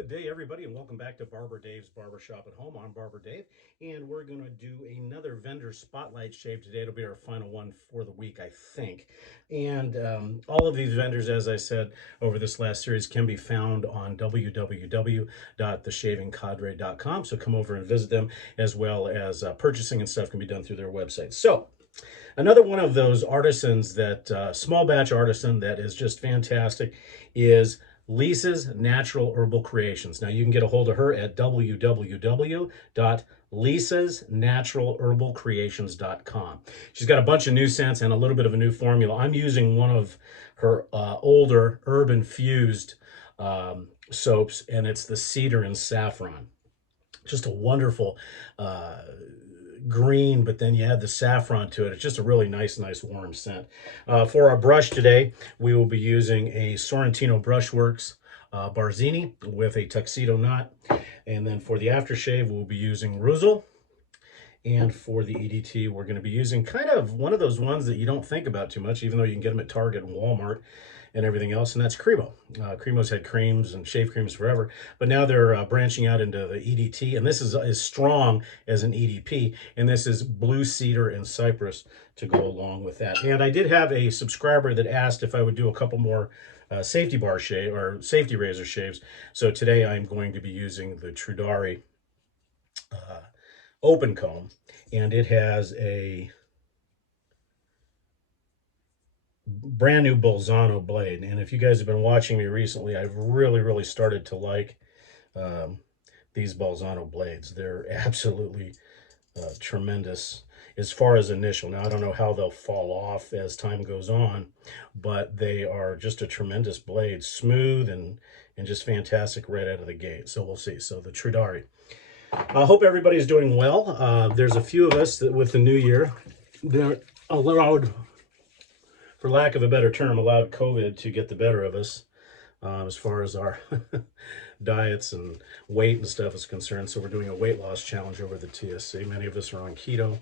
Good day, everybody, and welcome back to Barber Dave's Barbershop at Home. I'm Barber Dave, and we're going to do another vendor spotlight shave today. It'll be our final one for the week, I think. And all of these vendors, as I said over this last series, can be found on www.theshavingcadre.com. So come over and visit them, as well as purchasing and stuff can be done through their website. So another one of those artisans that small batch artisan that is just fantastic is Lisa's Natural Herbal Creations. Now you can get a hold of her at www.lisasnaturalherbalcreations.com. She's got a bunch of new scents and a little bit of a new formula. I'm using one of her older herb infused soaps, and it's the cedar and saffron. Just a wonderful green, but then you add the saffron to it. It's just a really nice warm scent. For our brush today, we will be using a Sorrentino Brushworks Barzini with a tuxedo knot. And then for the aftershave, we'll be using Ruzel. And for the EDT, we're going to be using kind of one of those ones that you don't think about too much, even though you can get them at Target and Walmart and everything else, and that's Cremo. Cremo's had creams and shave creams forever, but now they're branching out into the EDT, and this is as strong as an EDP, and this is blue cedar and cypress to go along with that. And I did have a subscriber that asked if I would do a couple more safety bar shave or safety razor shaves, so today I'm going to be using the Trudari open comb, and it has a brand new Bolzano blade. And if you guys have been watching me recently, I've really started to like um, these Bolzano blades. They're absolutely tremendous as far as initial. Now, I don't know how they'll fall off as time goes on, but they are just a tremendous blade, smooth and just fantastic right out of the gate. So we'll see. So the Trudari. I hope everybody's doing well. There's a few of us that with the new year, they're allowed, for lack of a better term, allowed COVID to get the better of us as far as our diets and weight and stuff is concerned. So we're doing a weight loss challenge over the TSC. Many of us are on keto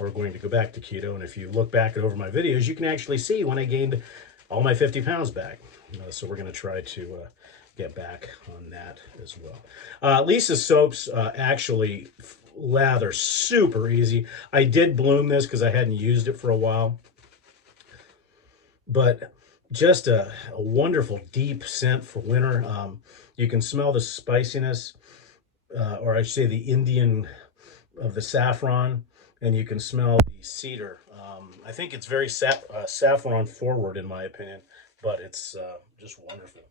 or going to go back to keto. And if you look back over my videos, you can actually see when I gained all my 50 pounds back. So we're going to try to get back on that as well. Lisa's soaps actually lather super easy. I did bloom this because I hadn't used it for a while, but just a wonderful deep scent for winter. You can smell the spiciness, or I should say the Indian of the saffron, and you can smell the cedar. I think it's very saffron forward in my opinion, but it's just wonderful.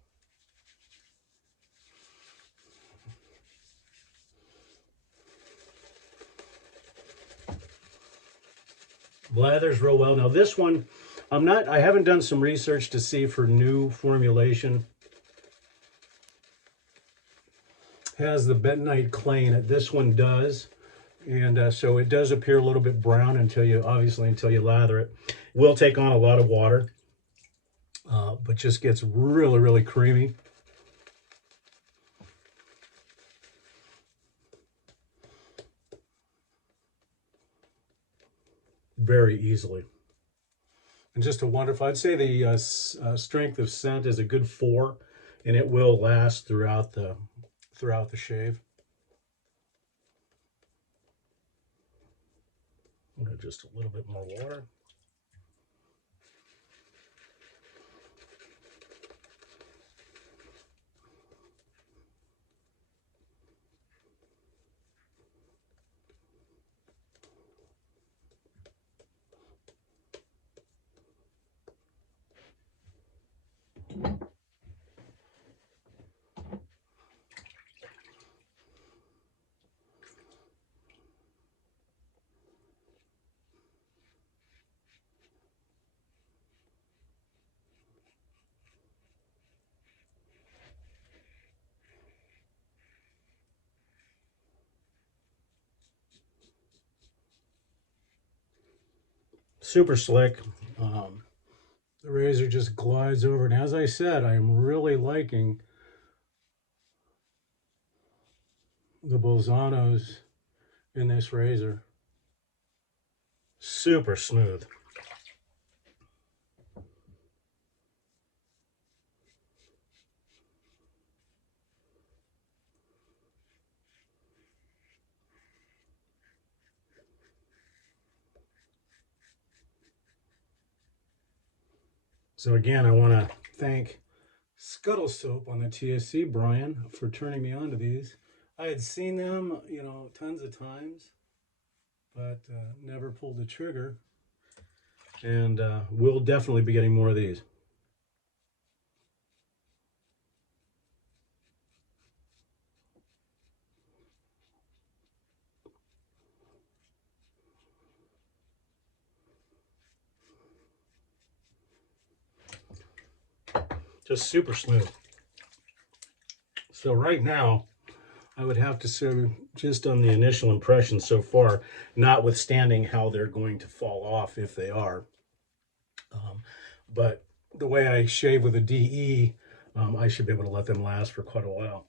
Lathers real well. Now this one, I haven't done some research to see for new formulation. Has the bentonite clay in it. This one does. And so it does appear a little bit brown until you lather it. Will take on a lot of water, but just gets really creamy. Very easily. And just a wonderful, I'd say the strength of scent is a good 4, and it will last throughout the shave. Just a little bit more water. Super slick. The razor just glides over. And as I said, I'm really liking the Bolzanos in this razor. Super smooth. So again, I want to thank Scuttle Soap on the TSC, Brian, for turning me on to these. I had seen them, tons of times, but never pulled the trigger. And we'll definitely be getting more of these. Just super smooth. So right now, I would have to say, just on the initial impression so far, notwithstanding how they're going to fall off if they are, but the way I shave with a DE, I should be able to let them last for quite a while.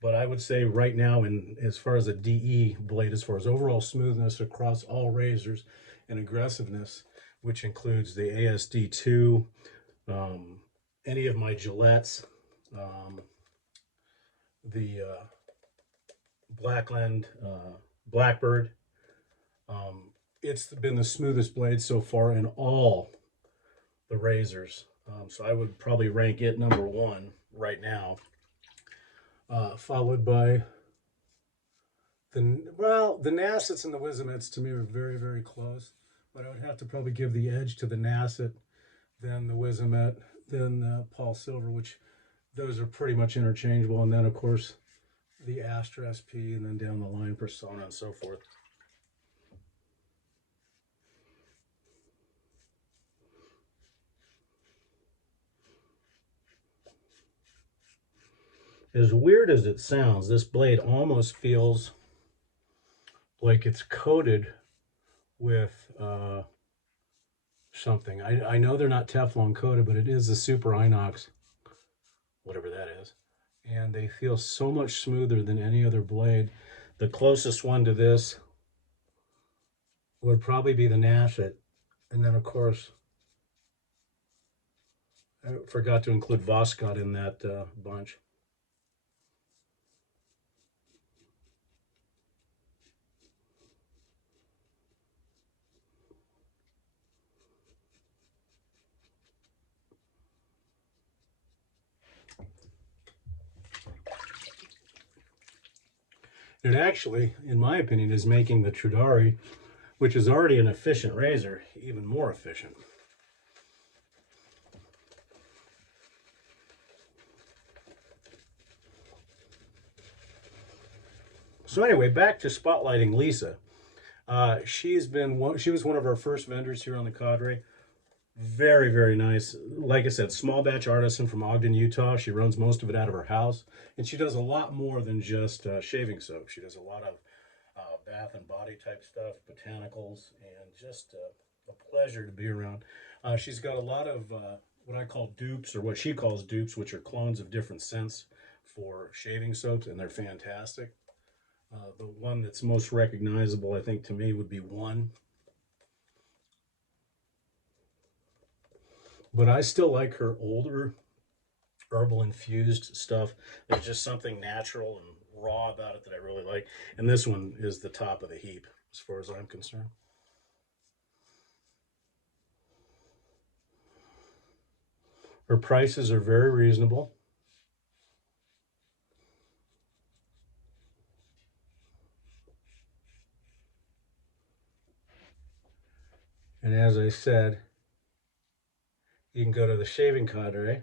But I would say right now, in as far as a DE blade, as far as overall smoothness across all razors and aggressiveness, which includes the ASD2, any of my Gillettes, the Blackland Blackbird, it's been the smoothest blade so far in all the razors. So I would probably rank it number one right now, followed by the Nassets and the Wizamets to me are very, very close, but I would have to probably give the edge to the Nasset, then the Wizamet, then Paul Silver, which those are pretty much interchangeable, and then of course the Astra SP, and then down the line Persona and so forth. As weird as it sounds, this blade almost feels like it's coated with something. I know they're not Teflon coated, but it is the Super Inox, whatever that is. And they feel so much smoother than any other blade. The closest one to this would probably be the Nasset. And then, of course, I forgot to include Voskhod in that bunch. It actually, in my opinion, is making the Trudari, which is already an efficient razor, even more efficient. So anyway, back to spotlighting Lisa. She was one of our first vendors here on the Cadre. Very, very nice. Like I said, small batch artisan from Ogden, Utah. She runs most of it out of her house, and she does a lot more than just shaving soap. She does a lot of bath and body type stuff, botanicals, and just a pleasure to be around. She's got a lot of what I call dupes, or what she calls dupes, which are clones of different scents for shaving soaps, and they're fantastic. The one that's most recognizable, I think, to me would be One. But I still like her older herbal infused stuff. There's just something natural and raw about it that I really like. And this one is the top of the heap as far as I'm concerned. Her prices are very reasonable. And as I said, you can go to the Shaving Cadre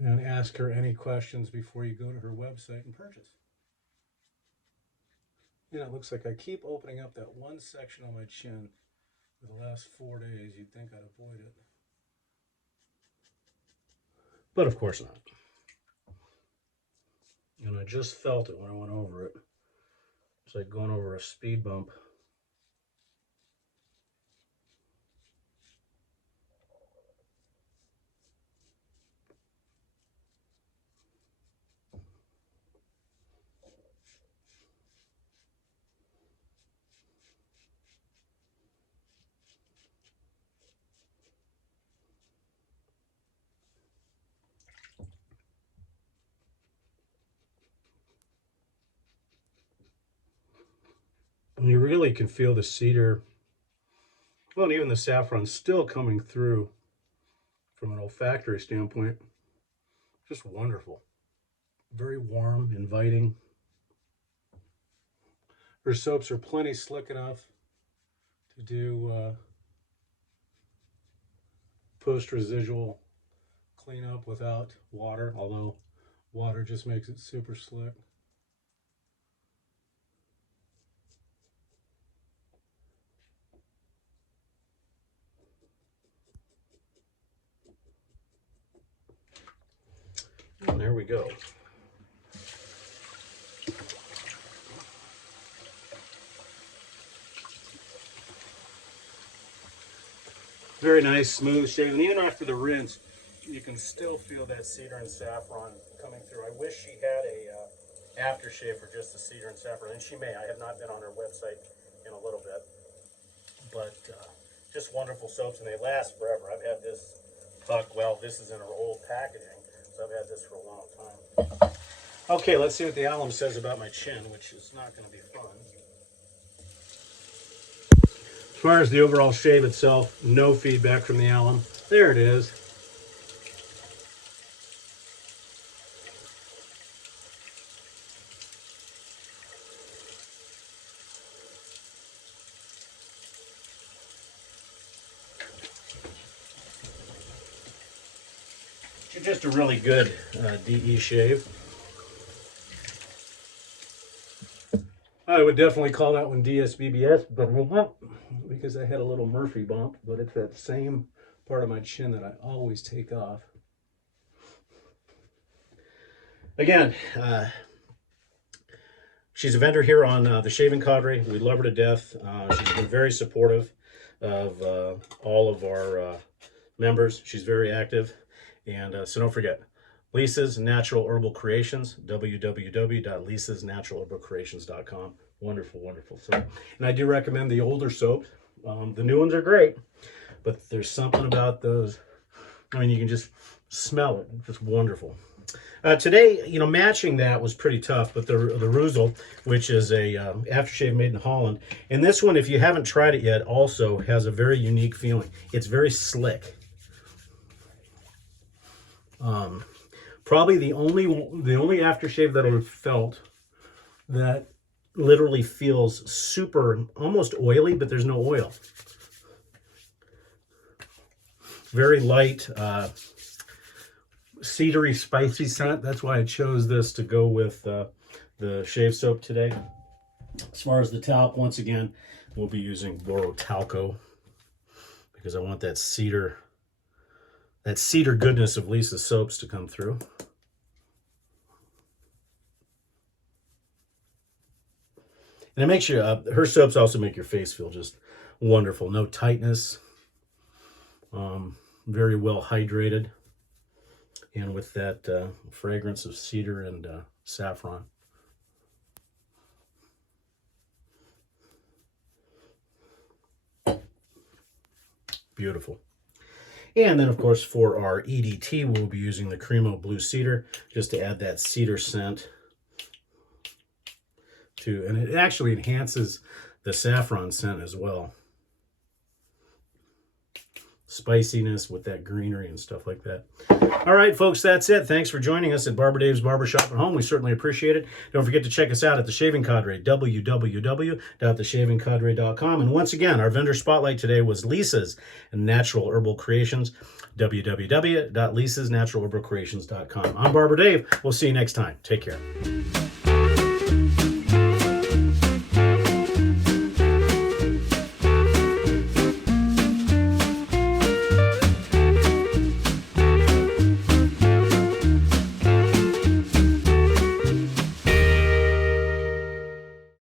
and ask her any questions before you go to her website and purchase. It looks like I keep opening up that one section on my chin for the last 4 days. You'd think I'd avoid it. But of course not. And I just felt it when I went over it. It's like going over a speed bump. And you really can feel the cedar, well, and even the saffron still coming through from an olfactory standpoint. Just wonderful. Very warm, inviting. Her soaps are plenty slick enough to do post-residual cleanup without water, although water just makes it super slick. And there we go. Very nice, smooth shave. And even after the rinse, you can still feel that cedar and saffron coming through. I wish she had a aftershave for just the cedar and saffron, and she may. I have not been on her website in a little bit. But just wonderful soaps, and they last forever. I've had this, well, this is in her old packaging, so I've had this for a long time. Okay, let's see what the alum says about my chin, which is not going to be fun. As far as the overall shave itself, no feedback from the alum. There it is. Just a really good DE shave. I would definitely call that one DSBBS, but because I had a little Murphy bump, but it's that same part of my chin that I always take off. Again, she's a vendor here on the Shaving Cadre. We love her to death. She's been very supportive of all of our members. She's very active. And so don't forget, Lisa's Natural Herbal Creations, www.lisasnaturalherbalcreations.com. Wonderful, wonderful soap. And I do recommend the older soap. The new ones are great, but there's something about those. I mean, you can just smell it. It's just wonderful. Today, you know, matching that was pretty tough, but the Reuzel, which is a aftershave made in Holland, and this one, if you haven't tried it yet, also has a very unique feeling. It's very slick. Probably the only aftershave that I've felt that literally feels super, almost oily, but there's no oil. Very light, cedary, spicy scent. That's why I chose this to go with the shave soap today. As far as the talc, once again, we'll be using Boro Talco because I want that cedar goodness of Lisa's soaps to come through. And it makes you, her soaps also make your face feel just wonderful. No tightness, very well hydrated, and with that fragrance of cedar and saffron. Beautiful. And then, of course, for our EDT, we'll be using the Cremo Blue Cedar just to add that cedar scent to, and it actually enhances the saffron scent as well. Spiciness with that greenery and stuff like that. All right, folks, that's it. Thanks for joining us at Barber Dave's Barbershop at Home. We certainly appreciate it. Don't forget to check us out at The Shaving Cadre, www.theshavingcadre.com. And once again, our vendor spotlight today was Lisa's Natural Herbal Creations, www.lisasnaturalherbalcreations.com. I'm Barber Dave. We'll see you next time. Take care.